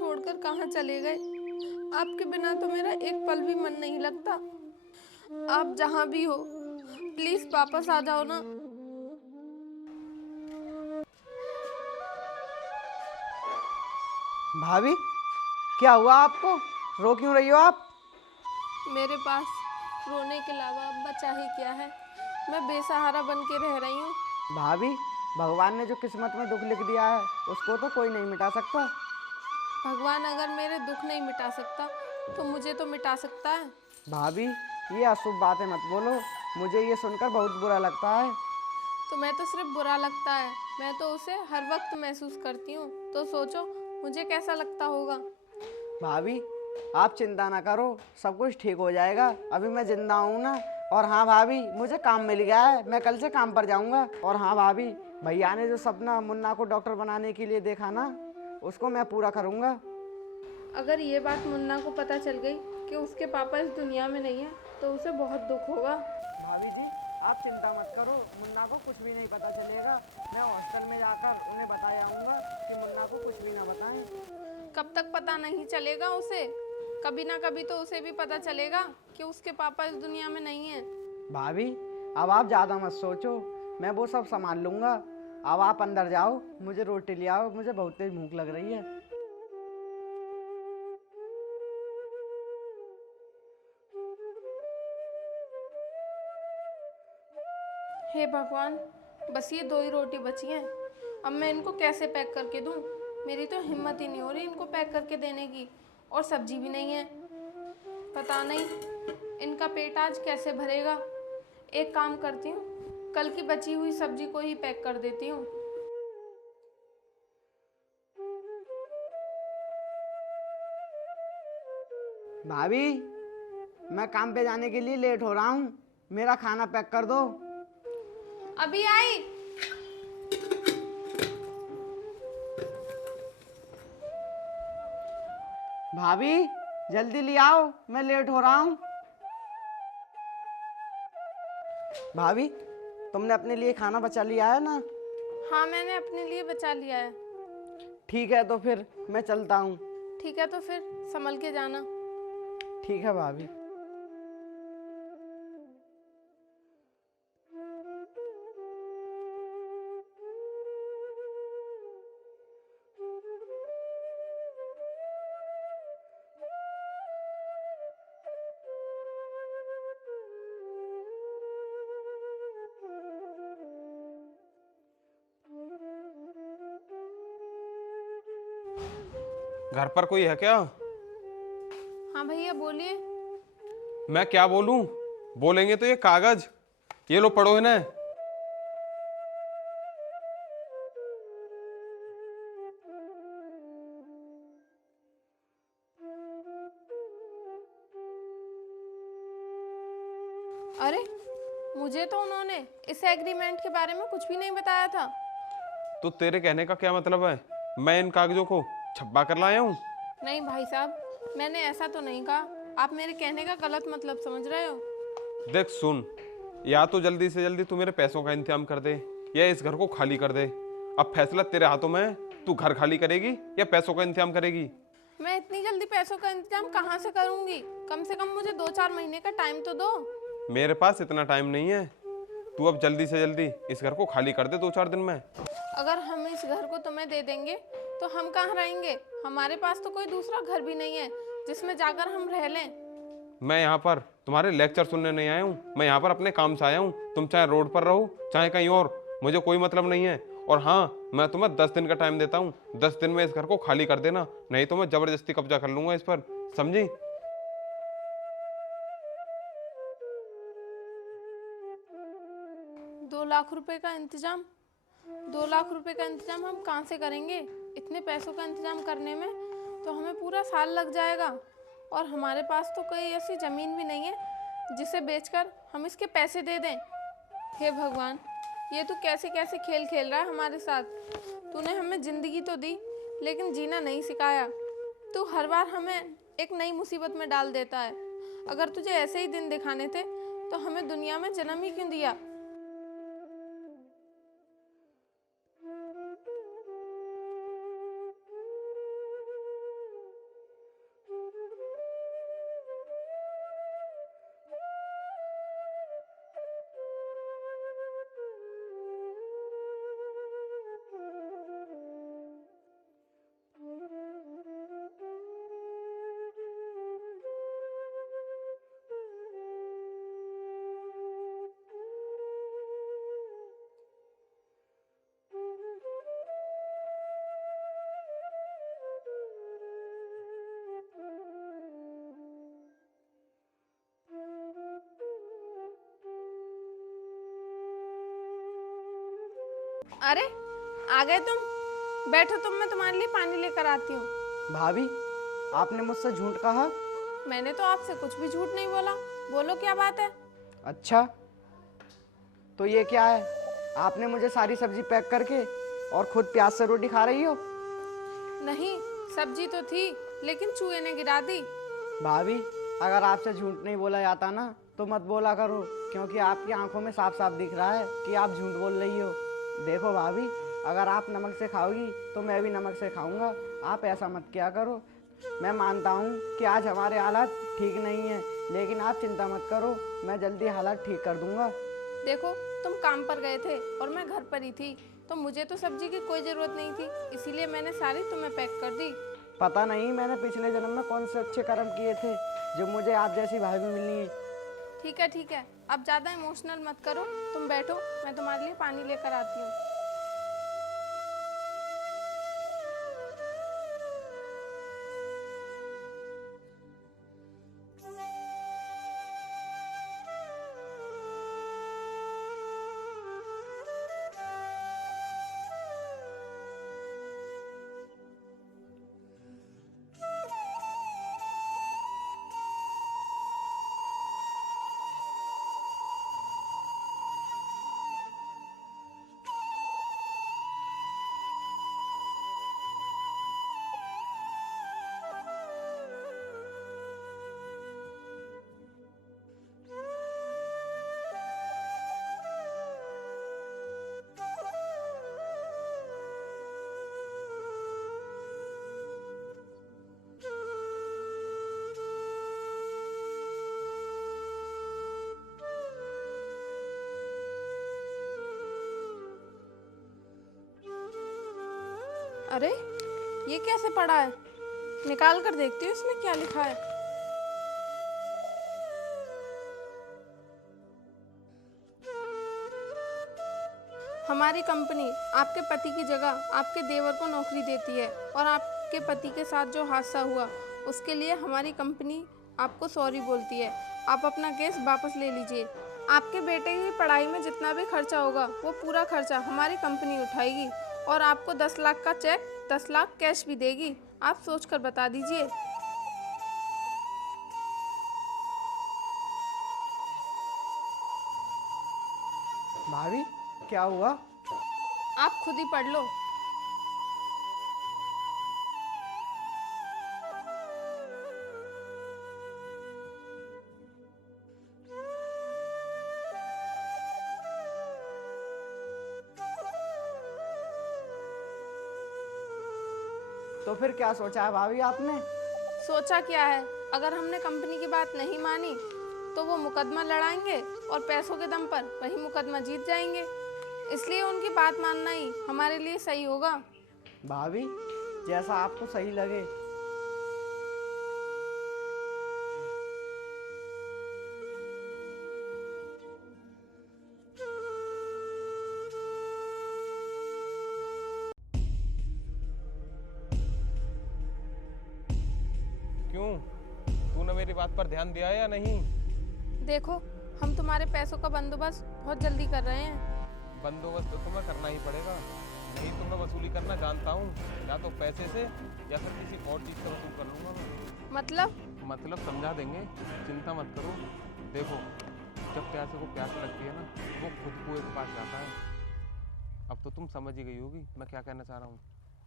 छोड़कर कहाँ चले गए। आपके बिना तो मेरा एक पल भी मन नहीं लगता। आप जहाँ भी हो प्लीज वापस आ जाओ ना। भाभी, क्या हुआ आपको? रो क्यों रही हो आप? मेरे पास रोने के अलावा अब बचा ही क्या है। मैं बेसहारा बन के रह रही हूँ। भाभी, भगवान ने जो किस्मत में दुख लिख दिया है उसको तो कोई नहीं मिटा सकता। भगवान अगर मेरे दुख नहीं मिटा सकता तो मुझे तो मिटा सकता है। भाभी, ये अशुभ बातें मत बोलो। मुझे ये सुनकर बहुत बुरा लगता है। तुम्हें तो सिर्फ बुरा लगता है, मैं तो उसे हर वक्त महसूस करती हूँ। तो सोचो मुझे कैसा लगता होगा। भाभी, आप चिंता ना करो, सब कुछ ठीक हो जाएगा। अभी मैं जिंदा हूँ ना। और हाँ भाभी, मुझे काम मिल गया है, मैं कल से काम पर जाऊँगा। और हाँ भाभी, भैया ने जो सपना मुन्ना को डॉक्टर बनाने के लिए देखा ना, उसको मैं पूरा करूँगा। अगर ये बात मुन्ना को पता चल गई कि उसके पापा इस दुनिया में नहीं है तो उसे बहुत दुख होगा। भाभी जी, आप चिंता मत करो, मुन्ना को कुछ भी नहीं पता चलेगा। मैं हॉस्टल में जाकर उन्हें बताया आऊँगा कि मुन्ना को कुछ भी ना बताएं। कब तक पता नहीं चलेगा उसे? कभी ना कभी तो उसे भी पता चलेगा कि उसके पापा इस दुनिया में नहीं है। भाभी, अब आप ज़्यादा मत सोचो, मैं वो सब संभाल लूँगा। अब आप अंदर जाओ, मुझे रोटी ले आओ, मुझे बहुत तेज भूख लग रही है। हे भगवान, बस ये 2 ही रोटी बची हैं। अब मैं इनको कैसे पैक करके दूं? मेरी तो हिम्मत ही नहीं हो रही इनको पैक करके देने की। और सब्जी भी नहीं है। पता नहीं इनका पेट आज कैसे भरेगा। एक काम करती हूँ, कल की बची हुई सब्जी को ही पैक कर देती हूँ। भाभी, मैं काम पे जाने के लिए लेट हो रहा हूँ, मेरा खाना पैक कर दो। अभी आई। भाभी, जल्दी ले आओ, मैं लेट हो रहा हूँ। भाभी, तुमने अपने लिए खाना बचा लिया है ना? हाँ, मैंने अपने लिए बचा लिया है। ठीक है, तो फिर मैं चलता हूँ। ठीक है, तो फिर संभल के जाना। ठीक है भाभी। घर पर कोई है क्या? हाँ भैया बोलिए। मैं क्या बोलूं? बोलेंगे तो ये कागज, ये लो पढ़ो इन्हें। अरे, मुझे तो उन्होंने इस एग्रीमेंट के बारे में कुछ भी नहीं बताया था। तो तेरे कहने का क्या मतलब है? मैं इन कागजों को छपा कर लाया हूं? नहीं भाई साहब, मैंने ऐसा तो नहीं कहा। आप मेरे कहने का गलत मतलब समझ रहे हो। देख सुन, या तो जल्दी से जल्दी तू मेरे पैसों का इंतजाम कर दे या इस घर को खाली कर दे। अब फैसला तेरे हाथों में है, तू घर खाली करेगी या पैसों का इंतजाम करेगी। मैं इतनी जल्दी पैसों का इंतजाम कहाँ से करूंगी? कम से कम मुझे 2-4 महीने का टाइम तो दो। मेरे पास इतना टाइम नहीं है। तू अब जल्दी से जल्दी इस घर को खाली कर दे 2-4 दिन में। अगर हम इस घर को तुम्हें दे देंगे तो हम कहाँ रहेंगे? हमारे पास तो कोई दूसरा घर भी नहीं है जिसमें जाकर हम रह लें। मैं यहाँ पर तुम्हारे लेक्चर सुनने नहीं आया हूँ, मैं यहाँ पर अपने काम से आया हूँ। तुम चाहे रोड पर रहो चाहे कहीं और, मुझे कोई मतलब नहीं है। और हाँ, मैं तुम्हें 10 दिन का टाइम देता हूँ। 10 दिन में इस घर को खाली कर देना, नहीं तो मैं जबरदस्ती कब्जा कर लूंगा इस पर, समझी? 2 लाख रुपए का इंतजाम? 2 लाख रुपए का इंतजाम हम कहाँ से करेंगे? इतने पैसों का इंतजाम करने में तो हमें पूरा साल लग जाएगा। और हमारे पास तो कोई ऐसी ज़मीन भी नहीं है जिसे बेचकर हम इसके पैसे दे दें। हे भगवान, ये तू कैसे कैसे खेल खेल रहा है हमारे साथ। तूने हमें ज़िंदगी तो दी लेकिन जीना नहीं सिखाया। तू हर बार हमें एक नई मुसीबत में डाल देता है। अगर तुझे ऐसे ही दिन दिखाने थे तो हमें दुनिया में जन्म ही क्यों दिया? अरे आ गए तुम, बैठो तुम, मैं तुम्हारे लिए पानी लेकर आती हूँ। भाभी, आपने मुझसे झूठ कहा? मैंने तो आपसे कुछ भी झूठ नहीं बोला, बोलो क्या बात है। अच्छा, तो ये क्या है? आपने मुझे सारी सब्जी पैक करके और खुद प्याज से रोटी खा रही हो? नहीं, सब्जी तो थी लेकिन चूहे ने गिरा दी। भाभी, अगर आपसे झूठ नहीं बोला जाता ना तो मत बोला करो, क्योंकि आपकी आंखों में साफ साफ दिख रहा है कि आप झूठ बोल रही हो। देखो भाभी, अगर आप नमक से खाओगी तो मैं भी नमक से खाऊंगा। आप ऐसा मत किया करो। मैं मानता हूँ कि आज हमारे हालात ठीक नहीं है, लेकिन आप चिंता मत करो, मैं जल्दी हालात ठीक कर दूंगा। देखो, तुम काम पर गए थे और मैं घर पर ही थी, तो मुझे तो सब्जी की कोई ज़रूरत नहीं थी, इसीलिए मैंने सारी तुम्हें पैक कर दी। पता नहीं मैंने पिछले जन्म में कौन से अच्छे कर्म किए थे जो मुझे आप जैसी भाभी मिलनी है। ठीक है, अब ज़्यादा इमोशनल मत करो, तुम बैठो, मैं तुम्हारे लिए पानी लेकर आती हूँ। अरे ये कैसे पड़ा है, निकाल कर देखती हूँ इसमें क्या लिखा है। हमारी कंपनी आपके पति की जगह आपके देवर को नौकरी देती है, और आपके पति के साथ जो हादसा हुआ उसके लिए हमारी कंपनी आपको सॉरी बोलती है। आप अपना केस वापस ले लीजिए। आपके बेटे की पढ़ाई में जितना भी खर्चा होगा वो पूरा खर्चा हमारी कंपनी उठाएगी, और आपको 10 लाख का चेक 10 लाख कैश भी देगी। आप सोचकर बता दीजिए। भाभी, क्या हुआ? आप खुद ही पढ़ लो। तो फिर क्या सोचा है भाभी आपने? सोचा क्या है, अगर हमने कंपनी की बात नहीं मानी तो वो मुकदमा लड़ाएंगे और पैसों के दम पर वही मुकदमा जीत जाएंगे, इसलिए उनकी बात मानना ही हमारे लिए सही होगा। भाभी, जैसा आपको सही लगे। क्यों, तूने मेरी बात पर ध्यान दिया या नहीं? देखो, हम तुम्हारे पैसों का बंदोबस्त बहुत जल्दी कर रहे हैं। बंदोबस्त तो तुम्हें करना ही पड़ेगा, नहीं तो मैं वसूली करना जानता हूँ, या तो पैसे से या फिर किसी और चीज़ से वसूल कर लूँगा मैं। मतलब समझा देंगे, चिंता मत करो। देखो, जब प्यासे को प्यास लगती है ना, वो खुद कुएं के पास जाता है। अब तो तुम समझ ही गई होगी मैं क्या कहना चाह रहा हूँ।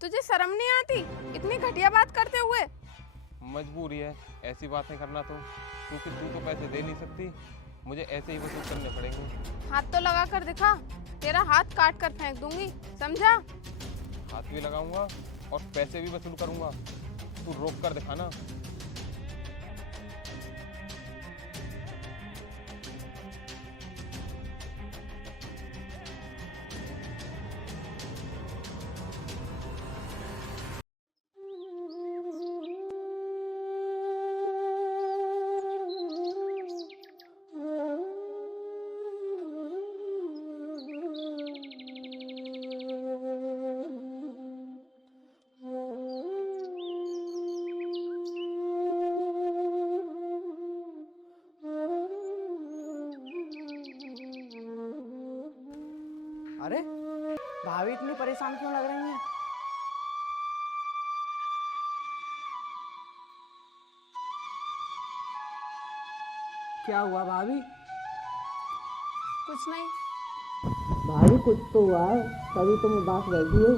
तुझे शर्म नहीं आती इतनी घटिया बात करते हुए? मजबूरी है ऐसी बातें करना, तो क्योंकि तू तो पैसे दे नहीं सकती, मुझे ऐसे ही वसूल करने पड़ेंगे। हाथ तो लगा कर दिखा, तेरा हाथ काट कर फेंक दूंगी, समझा? हाथ भी लगाऊंगा और पैसे भी वसूल करूंगा, तू रोक कर दिखाना। अरे, भाभी इतनी परेशान क्यों लग रही हैं? क्या हुआ भाभी? कुछ नहीं। भाभी कुछ तो हुआ है, तभी तुम उदास बैठी हो।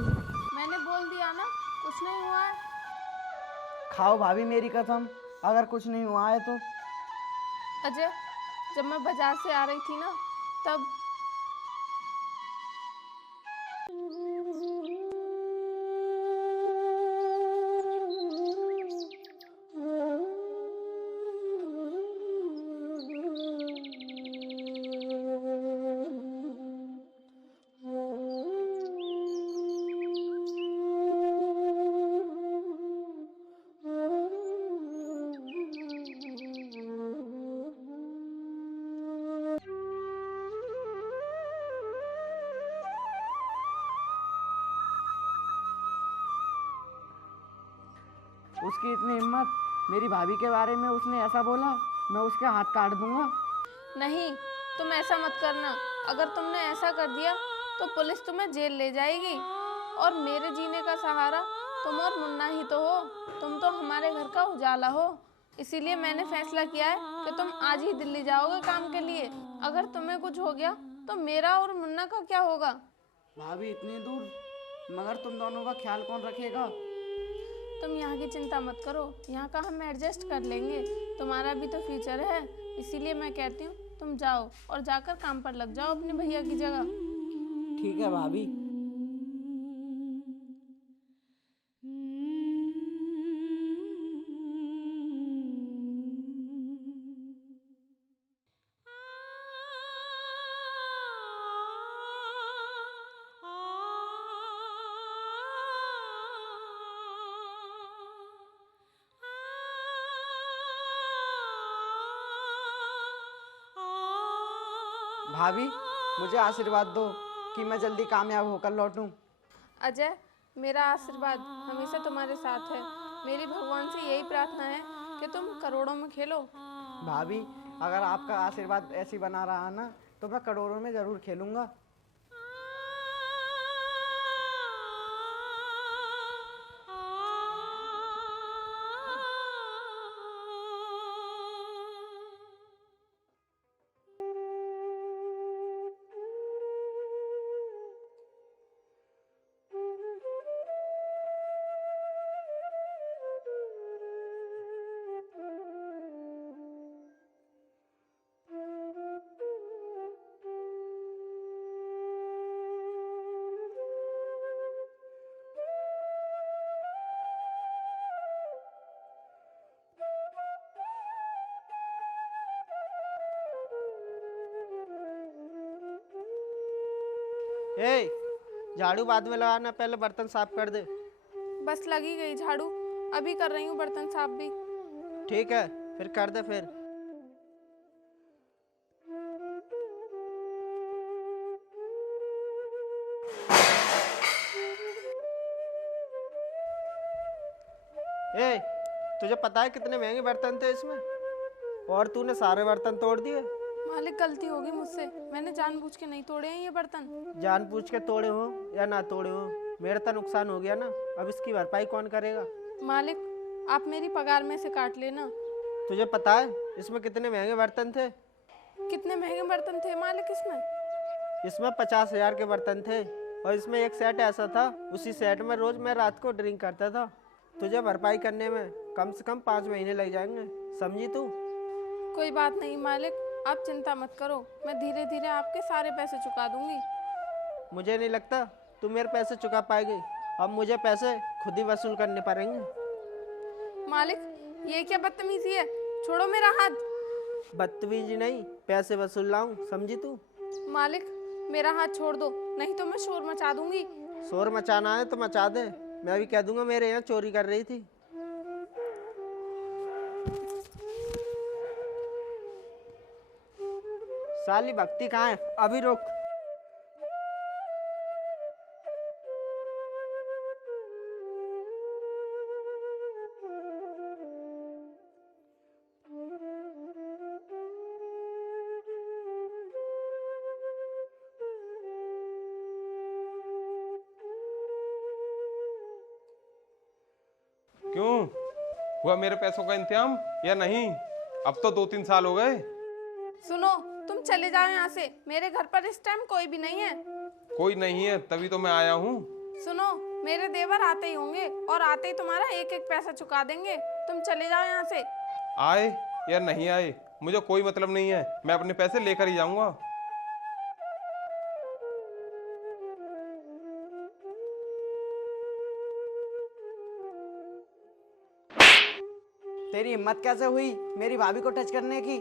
मैंने बोल दिया ना, कुछ नहीं हुआ है। खाओ भाभी मेरी कसम, अगर कुछ नहीं हुआ है तो। अजय, जब मैं बाजार से आ रही थी ना, तब उसकी इतनी हिम्मत, मेरी भाभी के बारे में उसने ऐसा बोला, मैं उसके हाथ काट दूंगा। नहीं, तुम ऐसा मत करना। अगर तुमने ऐसा कर दिया तो पुलिस तुम्हें जेल ले जाएगी, और मेरे जीने का सहारा तुम और मुन्ना ही तो हो। तुम तो हमारे घर का उजाला हो। इसीलिए मैंने फैसला किया है कि तुम आज ही दिल्ली जाओगे काम के लिए। अगर तुम्हें कुछ हो गया तो मेरा और मुन्ना का क्या होगा? भाभी इतनी दूर, मगर तुम दोनों का ख्याल कौन रखेगा? तुम यहाँ की चिंता मत करो, यहाँ का हम एडजस्ट कर लेंगे। तुम्हारा भी तो फ्यूचर है, इसीलिए मैं कहती हूँ तुम जाओ और जाकर काम पर लग जाओ अपने भैया की जगह। ठीक है भाभी। भाभी मुझे आशीर्वाद दो कि मैं जल्दी कामयाब होकर लौटूं। अजय, मेरा आशीर्वाद हमेशा तुम्हारे साथ है। मेरी भगवान से यही प्रार्थना है कि तुम करोड़ों में खेलो। भाभी अगर आपका आशीर्वाद ऐसी बना रहा ना, तो मैं करोड़ों में ज़रूर खेलूंगा। ए, झाड़ू बाद में लगाना, पहले बर्तन साफ कर दे। बस लगी गई झाड़ू, अभी कर रही हूँ बर्तन साफ भी। ठीक है, फिर कर दे फिर। ए, तुझे पता है कितने महंगे बर्तन थे इसमें, और तूने सारे बर्तन तोड़ दिए। मालिक, गलती होगी मुझसे, मैंने जानबूझ के नहीं तोड़े हैं ये बर्तन। जानबूझ के तोड़े हो या ना तोड़े हो, मेरा तो नुकसान हो गया ना, अब इसकी भरपाई कौन करेगा? मालिक, आप मेरी पगार में से काट लेना। तुझे पता है इसमें कितने महंगे बर्तन थे? कितने महंगे बर्तन थे मालिक इसमें? इसमें 50,000 के बर्तन थे, और इसमें एक सेट ऐसा था, उसी सेट में रोज मैं रात को ड्रिंक करता था। तुझे भरपाई करने में कम से कम 5 महीने लग जाएंगे, समझी तू? कोई बात नहीं मालिक, आप चिंता मत करो, मैं धीरे धीरे आपके सारे पैसे चुका दूंगी। मुझे नहीं लगता तू मेरे पैसे चुका पाएगी, अब मुझे पैसे खुद ही वसूल करने पड़ेंगे। मालिक, ये क्या बदतमीजी है? छोड़ो मेरा हाथ। बदतमीजी नहीं, पैसे वसूल लाऊं, समझी तू? मालिक, मेरा हाथ छोड़ दो, नहीं तो मैं शोर मचा दूंगी। शोर मचाना है तो मचा दे, मैं भी कह दूंगा मेरे यहाँ चोरी कर रही थी। साली भक्ति कहाँ है? अभी रुक। क्यों, हुआ मेरे पैसों का इंतजाम या नहीं? अब तो 2-3 साल हो गए। सुनो, तुम चले जाओ यहाँ से। मेरे घर पर इस टाइम कोई भी नहीं है। कोई नहीं है तभी तो मैं आया हूँ। सुनो, मेरे देवर आते ही होंगे और आते ही तुम्हारा एक एक पैसा चुका देंगे। तुम चले जाओ यहाँ से। आए या नहीं आए मुझे कोई मतलब नहीं है, मैं अपने पैसे लेकर ही जाऊंगा। तेरी हिम्मत कैसे हुई मेरी भाभी को टच करने की?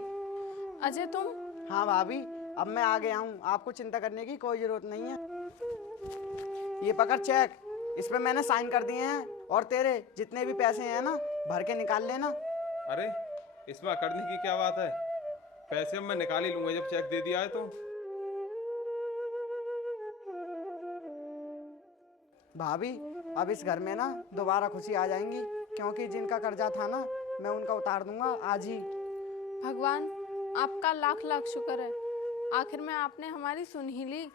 अजय तुम। हाँ भाभी, अब मैं आ गया हूँ, आपको चिंता करने की कोई जरूरत नहीं है। ये पकड़ चेक, इस पे मैंने साइन कर दिए हैं और तेरे जितने भी पैसे हैं ना भर के निकाल लेना। अरे इसमें करने की क्या बात है, पैसे मैं निकाल ही लूंगा जब चेक दे दिया है तो। भाभी अब इस घर में ना दोबारा खुशी आ जाएंगी, क्योंकि जिनका कर्जा था ना मैं उनका उतार दूंगा आज ही। भगवान आपका लाख लाख शुक्र है, आखिर में आपने हमारी सुन ही ली।